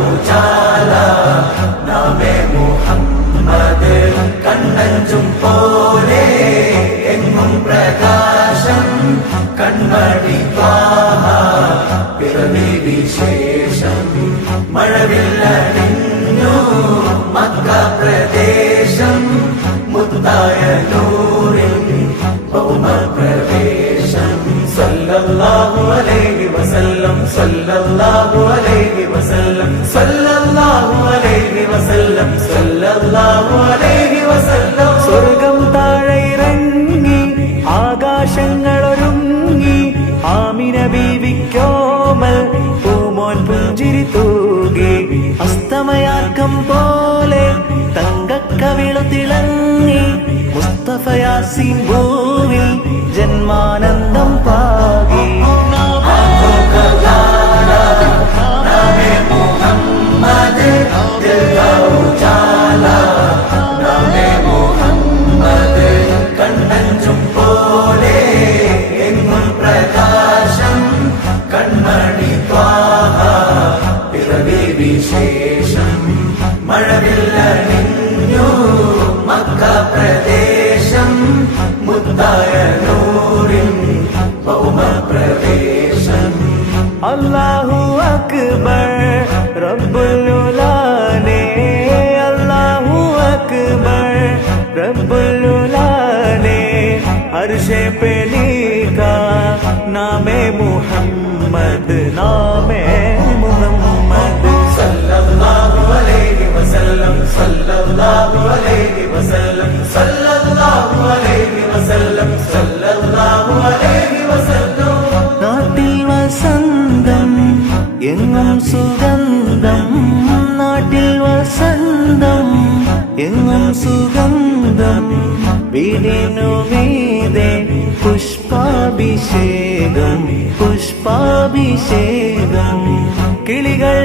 ഊജാല നമേ മുഹമ്മദ് കണ്ണഞ്ചും പോലെ എങ്ങും പ്രകാശം കൺമണി പിറവി വിശേഷം മഴവില്ലടിഞ്ഞു മക്ക പ്രദേശം മുത്തായ സല്ലല്ലാഹു അലൈഹി വസല്ലം സല്ലല്ലാഹു അലൈഹി വസല്ലം സല്ലല്ലാഹു അലൈഹി വസല്ലം. സ്വർഗം താഴെ ഇറങ്ങി ആകാശങ്ങളൊരുങ്ങി ആമിന ബീവിക്കോമൽ പൂമോൻ പുഞ്ചിരി തൂകി അസ്തമയാർക്കം പോലെ തങ്കക്കവിളു തിളങ്ങി മുസ്തഫ യാസീൻ ഭൂവിൽ ജന്മാനന്ദം പോലെ എങ്ങും പ്രകാശം കൺമണി ത്വാഹ പിറവി വിശേഷം. മഴവില്ല നിന്നു മക്ക പ്രദേശം മുത്തായ നൂറിൻ ഭൗമപ്രവേശം. അല്ലാഹു അക്ബർ റബ്ബുലുലാനെ അല്ലാഹു അക്ബർ റബ്ബുലുലാനെ अर्शे पे लिखा नामे मोहम्मद नामे मोहम्मद सल्लल्लाहु अलैहि वसल्लम सल्लल्लाहु अलैहि वसल्लम सल्लल्लाहु अलैहि वसल्लम सल्लल्लाहु अलैहि वसल्लम நாட்டில் வசந்தம் எங்கும் சுகந்தம் நாட்டில் வசந்தம் எங்கும் சுகந்தம் വീടിനു മീതെ പുഷ്പാഭിഷേകം പുഷ്പാഭിഷേകം. കിളികൾ